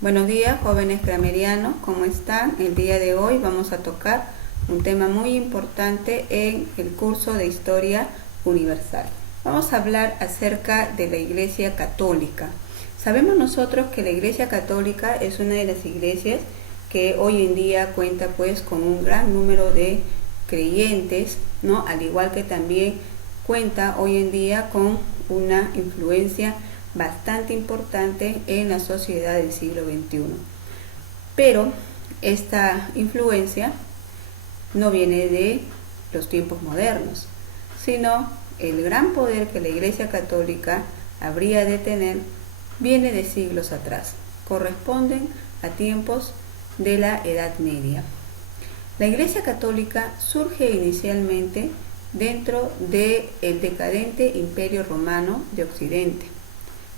Buenos días, jóvenes cramerianos, ¿cómo están? El día de hoy vamos a tocar un tema muy importante en el curso de Historia Universal. Vamos a hablar acerca de la Iglesia Católica. Sabemos nosotros que la Iglesia Católica es una de las iglesias que hoy en día cuenta pues con un gran número de creyentes, ¿no? Al igual que también cuenta hoy en día con una influencia bastante importante en la sociedad del siglo XXI. Pero esta influencia no viene de los tiempos modernos, sino el gran poder que la Iglesia Católica habría de tener viene de siglos atrás, corresponden a tiempos de la Edad Media. La Iglesia Católica surge inicialmente dentro del decadente Imperio Romano de Occidente,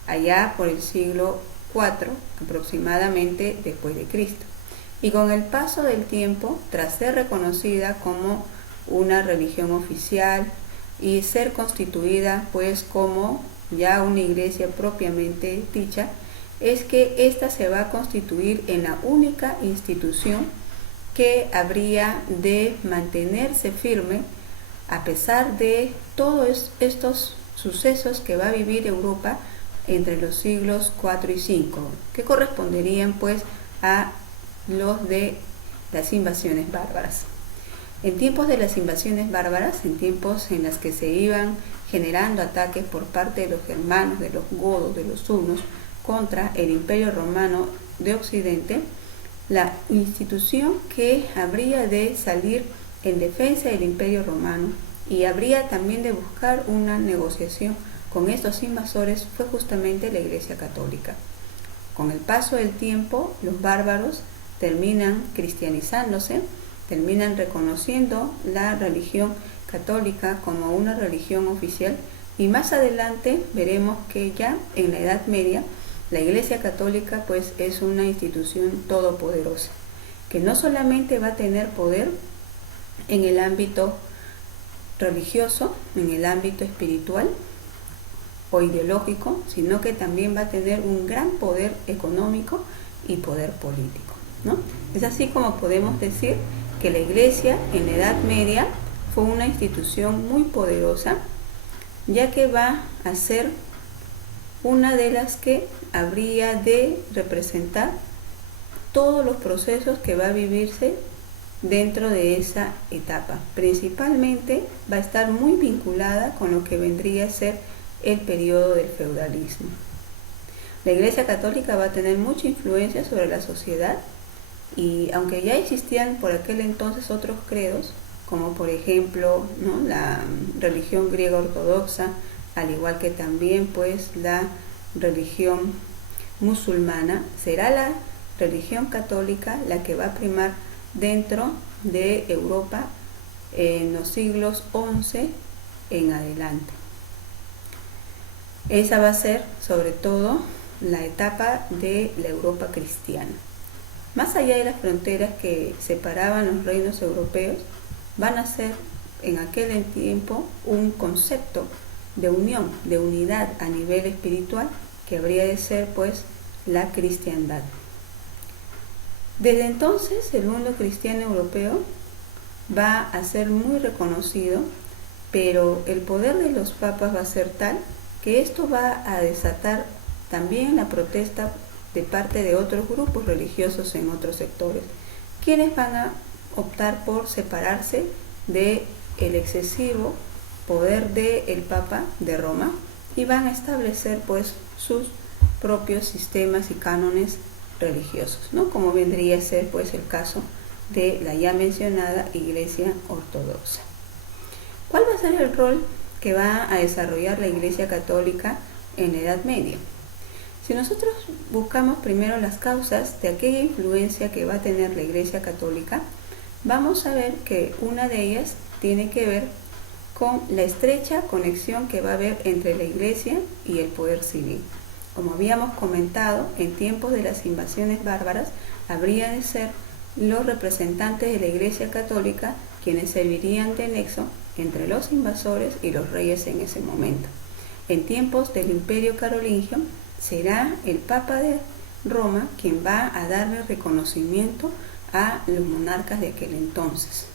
allá por el siglo IV aproximadamente después de Cristo. Y con el paso del tiempo, tras ser reconocida como una religión oficial y ser constituida pues como ya una iglesia propiamente dicha, es que ésta se va a constituir en la única institución que habría de mantenerse firme a pesar de todos estos sucesos que va a vivir Europa entre los siglos IV y V, que corresponderían pues a los de las invasiones bárbaras. En tiempos de las invasiones bárbaras, en tiempos en los que se iban generando ataques por parte de los germanos, de los godos, de los hunos, contra el Imperio Romano de Occidente, la institución que habría de salir en defensa del Imperio Romano y habría también de buscar una negociación con estos invasores fue justamente la Iglesia Católica. Con el paso del tiempo, los bárbaros terminan cristianizándose, terminan reconociendo la religión católica como una religión oficial y más adelante veremos que ya en la Edad Media la Iglesia Católica pues es una institución todopoderosa, que no solamente va a tener poder en el ámbito religioso, en el ámbito espiritual o ideológico, sino que también va a tener un gran poder económico y poder político, ¿no? Es así como podemos decir que la Iglesia en la Edad Media fue una institución muy poderosa, ya que va a ser una de las que habría de representar todos los procesos que va a vivirse dentro de esa etapa. Principalmente va a estar muy vinculada con lo que vendría a ser el periodo del feudalismo. La Iglesia Católica va a tener mucha influencia sobre la sociedad y aunque ya existían por aquel entonces otros credos, como por ejemplo, ¿no?, la religión griega ortodoxa, al igual que también pues la religión musulmana, será la religión católica la que va a primar dentro de Europa en los siglos XI en adelante. Esa va a ser sobre todo la etapa de la Europa cristiana. Más allá de las fronteras que separaban los reinos europeos, van a ser en aquel tiempo un concepto de unión, de unidad a nivel espiritual, que habría de ser pues la cristiandad. Desde entonces el mundo cristiano europeo va a ser muy reconocido, pero el poder de los papas va a ser tal que esto va a desatar también la protesta de parte de otros grupos religiosos en otros sectores, quienes van a optar por separarse del excesivo poder del Papa de Roma y van a establecer pues sus propios sistemas y cánones religiosos, ¿no?, como vendría a ser pues el caso de la ya mencionada Iglesia Ortodoxa. ¿Cuál va a ser el rol que va a desarrollar la Iglesia Católica en la Edad Media? Si nosotros buscamos primero las causas de aquella influencia que va a tener la Iglesia Católica, vamos a ver que una de ellas tiene que ver con la estrecha conexión que va a haber entre la Iglesia y el poder civil. Como habíamos comentado, en tiempos de las invasiones bárbaras habría de ser los representantes de la Iglesia Católica quienes servirían de nexo entre los invasores y los reyes en ese momento. En tiempos del Imperio Carolingio será el Papa Roma quien va a darle reconocimiento a los monarcas de aquel entonces.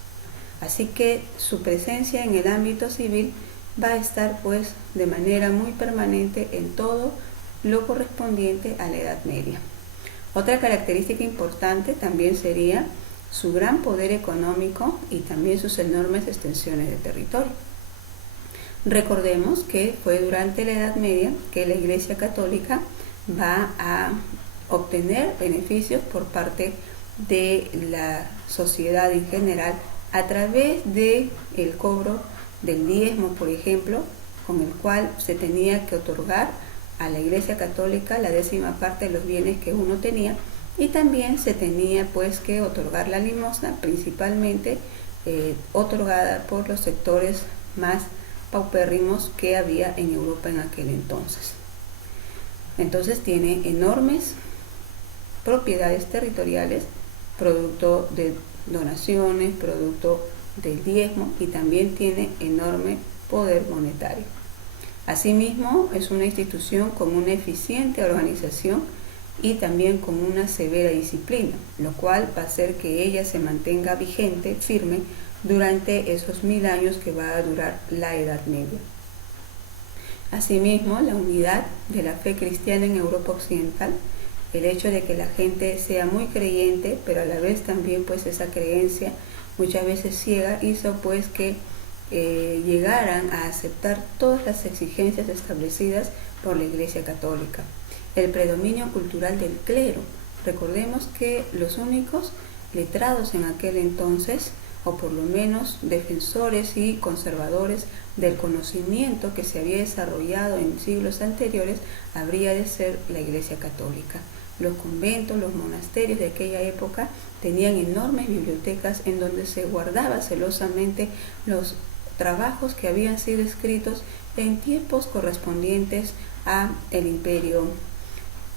Así que su presencia en el ámbito civil va a estar pues de manera muy permanente en todo lo correspondiente a la Edad Media. Otra característica importante también sería su gran poder económico y también sus enormes extensiones de territorio. Recordemos que fue durante la Edad Media que la Iglesia Católica va a obtener beneficios por parte de la sociedad en general a través de el cobro del diezmo, por ejemplo, con el cual se tenía que otorgar a la Iglesia Católica la 10ª parte de los bienes que uno tenía, y también se tenía pues que otorgar la limosna, principalmente otorgada por los sectores más paupérrimos que había en Europa en aquel entonces. Entonces tiene enormes propiedades territoriales, producto de donaciones, producto del diezmo, y también tiene enorme poder monetario. Asimismo, es una institución con una eficiente organización y también con una severa disciplina, lo cual va a hacer que ella se mantenga vigente, firme, durante esos 1000 años que va a durar la Edad Media. Asimismo, la unidad de la fe cristiana en Europa Occidental, el hecho de que la gente sea muy creyente, pero a la vez también pues esa creencia muchas veces ciega, hizo pues que llegaran a aceptar todas las exigencias establecidas por la Iglesia Católica. El predominio cultural del clero. Recordemos que los únicos letrados en aquel entonces, o por lo menos defensores y conservadores del conocimiento que se había desarrollado en siglos anteriores, habría de ser la Iglesia Católica. Los conventos, los monasterios de aquella época tenían enormes bibliotecas en donde se guardaba celosamente los trabajos que habían sido escritos en tiempos correspondientes a el Imperio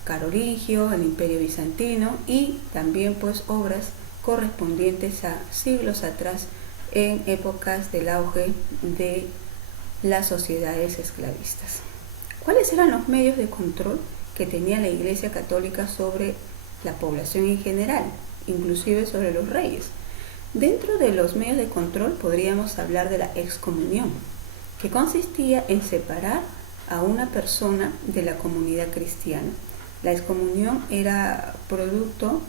carolingio, el Imperio bizantino, y también pues obras correspondientes a siglos atrás, en épocas del auge de las sociedades esclavistas. ¿Cuáles eran los medios de control que tenía la Iglesia Católica sobre la población en general, inclusive sobre los reyes? Dentro de los medios de control podríamos hablar de la excomunión, que consistía en separar a una persona de la comunidad cristiana. La excomunión era producto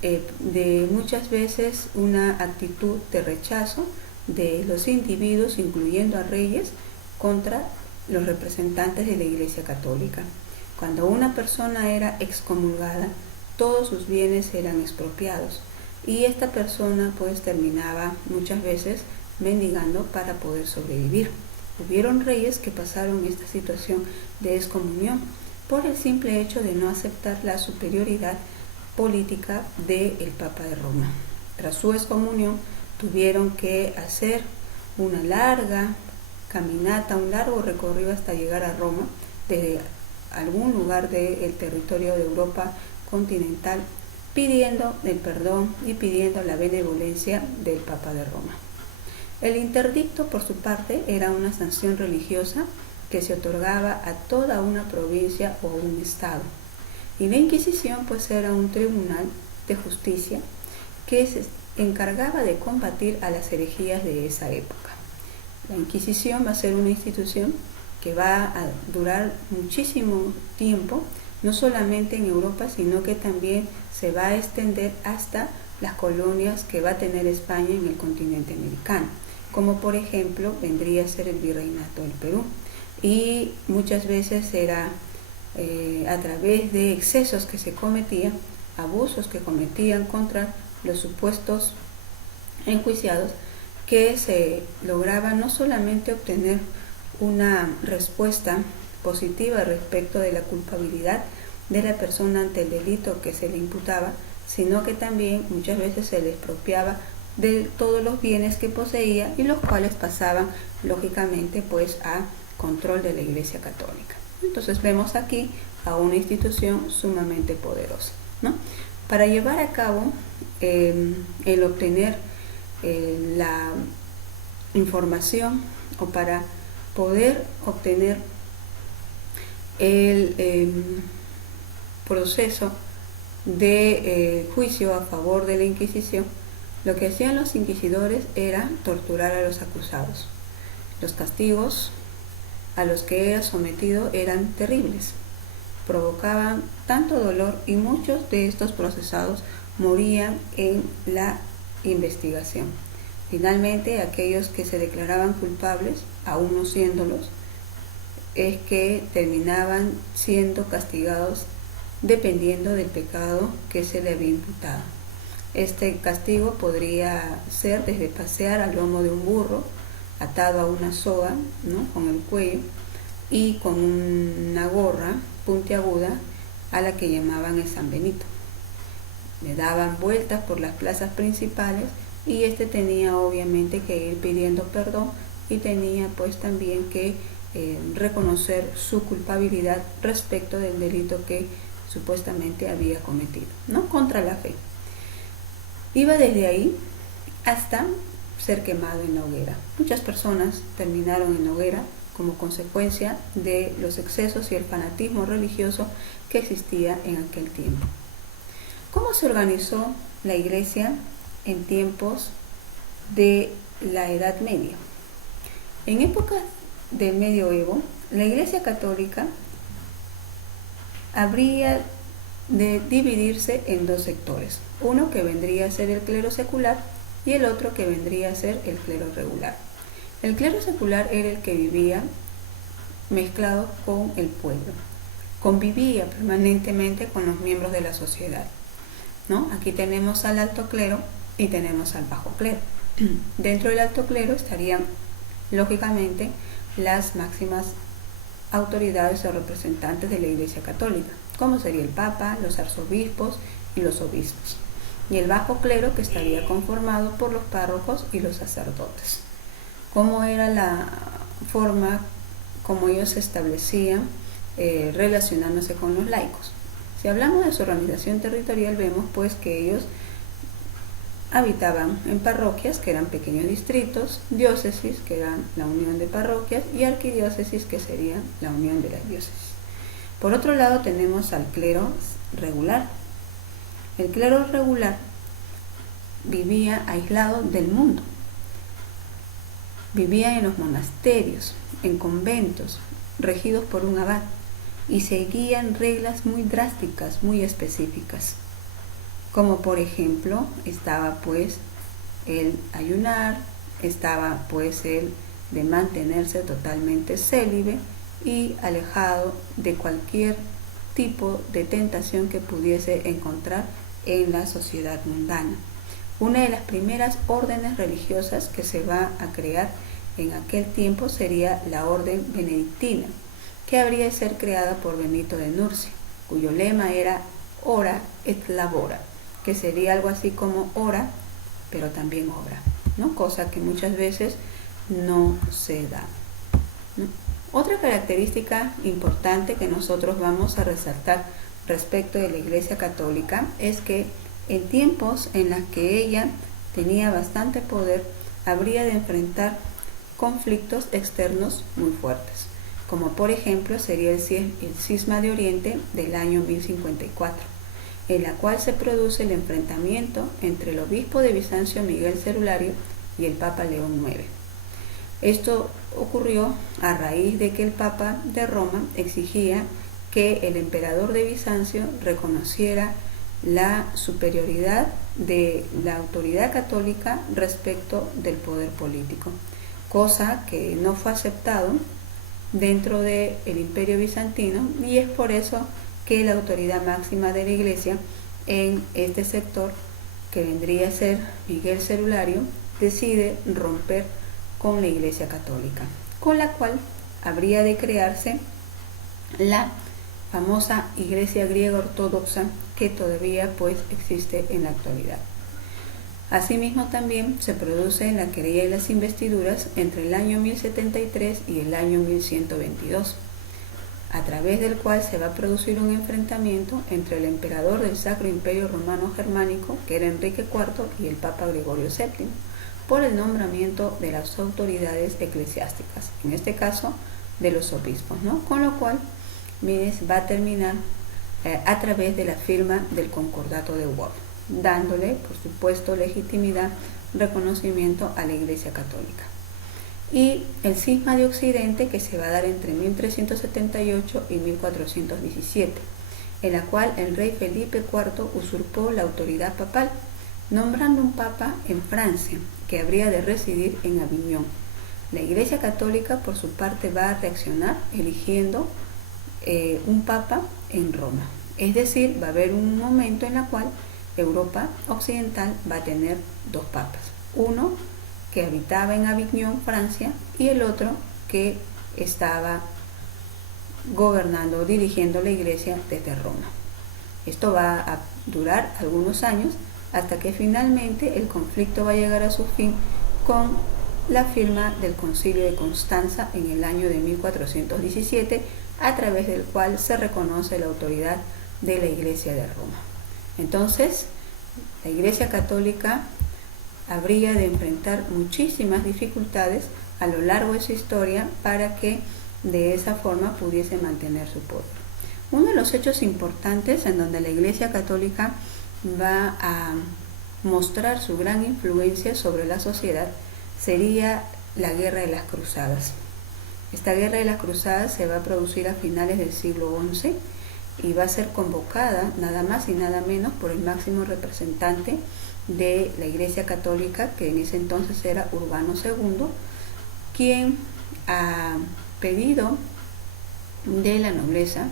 de muchas veces una actitud de rechazo de los individuos, incluyendo a reyes, contra los representantes de la Iglesia Católica. Cuando una persona era excomulgada, todos sus bienes eran expropiados, y esta persona pues terminaba muchas veces mendigando para poder sobrevivir. Hubieron reyes que pasaron esta situación de excomunión por el simple hecho de no aceptar la superioridad política del Papa de Roma. Tras su excomunión tuvieron que hacer una larga caminata, un largo recorrido hasta llegar a Roma, desde algún lugar del territorio de Europa continental, pidiendo el perdón y pidiendo la benevolencia del Papa de Roma. El interdicto, por su parte, era una sanción religiosa que se otorgaba a toda una provincia o un estado. Y la Inquisición pues era un tribunal de justicia que se encargaba de combatir a las herejías de esa época. La Inquisición va a ser una institución que va a durar muchísimo tiempo, no solamente en Europa, sino que también se va a extender hasta las colonias que va a tener España en el continente americano, como por ejemplo vendría a ser el Virreinato del Perú. Y muchas veces era a través de excesos que se cometían, abusos que cometían contra los supuestos enjuiciados, que se lograba no solamente obtener una respuesta positiva respecto de la culpabilidad de la persona ante el delito que se le imputaba, sino que también muchas veces se le expropiaba de todos los bienes que poseía, y los cuales pasaban lógicamente pues a control de la Iglesia Católica. Entonces vemos aquí a una institución sumamente poderosa, ¿no? Para llevar a cabo el obtener la información, o para poder obtener el proceso de juicio a favor de la Inquisición, lo que hacían los inquisidores era torturar a los acusados. Los castigos a los que era sometido eran terribles, provocaban tanto dolor y muchos de estos procesados morían en la investigación. Finalmente, aquellos que se declaraban culpables, aún no siéndolos, es que terminaban siendo castigados dependiendo del pecado que se le había imputado. Este castigo podría ser desde pasear al lomo de un burro, atado a una soga, ¿no?, con el cuello, y con una gorra puntiaguda a la que llamaban el San Benito. Le daban vueltas por las plazas principales y este tenía obviamente que ir pidiendo perdón y tenía pues también que reconocer su culpabilidad respecto del delito que supuestamente había cometido, ¿no?, contra la fe. Iba desde ahí hasta ser quemado en la hoguera. Muchas personas terminaron en la hoguera como consecuencia de los excesos y el fanatismo religioso que existía en aquel tiempo. ¿Cómo se organizó la Iglesia en tiempos de la Edad Media? En épocas del Medioevo, la Iglesia Católica habría de dividirse en dos sectores, uno que vendría a ser el clero secular y el otro que vendría a ser el clero regular. El clero secular era el que vivía mezclado con el pueblo, convivía permanentemente con los miembros de la sociedad, ¿no? Aquí tenemos al alto clero y tenemos al bajo clero. Dentro del alto clero estarían lógicamente las máximas autoridades o representantes de la Iglesia Católica, como sería el Papa, los arzobispos y los obispos, y el bajo clero, que estaría conformado por los párrocos y los sacerdotes. ¿Cómo era la forma como ellos se establecían relacionándose con los laicos? Si hablamos de su organización territorial, vemos pues que ellos habitaban en parroquias, que eran pequeños distritos, diócesis, que eran la unión de parroquias, y arquidiócesis, que serían la unión de las diócesis. Por otro lado tenemos al clero regular. El clero regular vivía aislado del mundo, vivía en los monasterios, en conventos, regidos por un abad, y seguían reglas muy drásticas, muy específicas, como por ejemplo estaba pues el ayunar, estaba pues el de mantenerse totalmente célibe y alejado de cualquier tipo de tentación que pudiese encontrar en la sociedad mundana. Una de las primeras órdenes religiosas que se va a crear en aquel tiempo sería la orden benedictina, que habría de ser creada por Benito de Nursia, cuyo lema era ora et labora, que sería algo así como ora, pero también obra, ¿no?, cosa que muchas veces no se da, ¿no? Otra característica importante que nosotros vamos a resaltar respecto de la Iglesia Católica es que en tiempos en los que ella tenía bastante poder, habría de enfrentar conflictos externos muy fuertes, como por ejemplo sería el cisma de Oriente del año 1054, en la cual se produce el enfrentamiento entre el obispo de Bizancio Miguel Cerulario y el Papa León IX. Esto ocurrió a raíz de que el Papa de Roma exigía que el emperador de Bizancio reconociera la superioridad de la autoridad católica respecto del poder político, cosa que no fue aceptado dentro del Imperio Bizantino, y es por eso que la autoridad máxima de la Iglesia en este sector, que vendría a ser Miguel Cerulario, decide romper con la Iglesia Católica, con la cual habría de crearse la famosa Iglesia griega ortodoxa, que todavía pues existe en la actualidad. Asimismo también se produce la querella y las investiduras entre el año 1073 y el año 1122, a través del cual se va a producir un enfrentamiento entre el emperador del Sacro Imperio Romano Germánico, que era Enrique IV, y el Papa Gregorio VII, por el nombramiento de las autoridades eclesiásticas, en este caso de los obispos, ¿no? Con lo cual Mides va a terminar a través de la firma del Concordato de Worms, dándole, por supuesto, legitimidad, reconocimiento a la Iglesia Católica. Y el cisma de Occidente, que se va a dar entre 1378 y 1417, en la cual el rey Felipe IV usurpó la autoridad papal, nombrando un papa en Francia, que habría de residir en Aviñón. La Iglesia Católica, por su parte, va a reaccionar eligiendo un papa en Roma. Es decir, va a haber un momento en el cual Europa Occidental va a tener dos papas. Uno que habitaba en Aviñón, Francia, y el otro que estaba gobernando, dirigiendo la Iglesia desde Roma. Esto va a durar algunos años hasta que finalmente el conflicto va a llegar a su fin con la firma del Concilio de Constanza en el año de 1417, a través del cual se reconoce la autoridad de la Iglesia de Roma. Entonces, la Iglesia Católica habría de enfrentar muchísimas dificultades a lo largo de su historia para que de esa forma pudiese mantener su poder. Uno de los hechos importantes en donde la Iglesia Católica va a mostrar su gran influencia sobre la sociedad sería la Guerra de las Cruzadas. Esta Guerra de las Cruzadas se va a producir a finales del siglo XI y va a ser convocada nada más y nada menos por el máximo representante de la Iglesia Católica, que en ese entonces era Urbano II, quien a pedido de la nobleza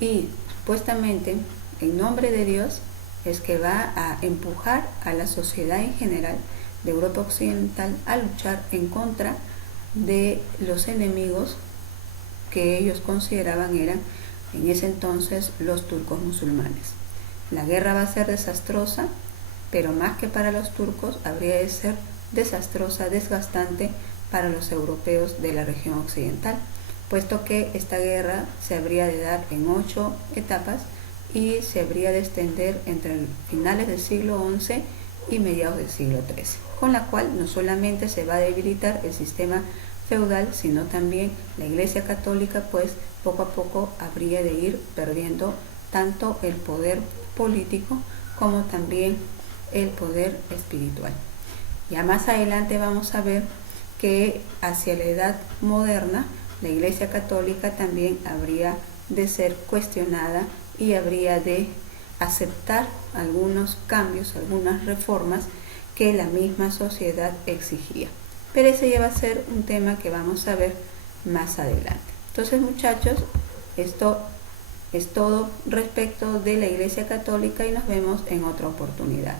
y supuestamente en nombre de Dios es que va a empujar a la sociedad en general de Europa Occidental a luchar en contra de los enemigos que ellos consideraban eran en ese entonces los turcos musulmanes. La guerra va a ser desastrosa, pero más que para los turcos habría de ser desastrosa, desgastante para los europeos de la región occidental, puesto que esta guerra se habría de dar en 8 etapas y se habría de extender entre finales del siglo XI y mediados del siglo XIII, con la cual no solamente se va a debilitar el sistema feudal, sino también la Iglesia Católica, pues poco a poco habría de ir perdiendo tanto el poder político como también el poder espiritual. Ya más adelante vamos a ver que hacia la Edad Moderna la Iglesia Católica también habría de ser cuestionada y habría de aceptar algunos cambios, algunas reformas que la misma sociedad exigía. Pero ese ya va a ser un tema que vamos a ver más adelante. Entonces, muchachos, esto es todo respecto de la Iglesia Católica y nos vemos en otra oportunidad.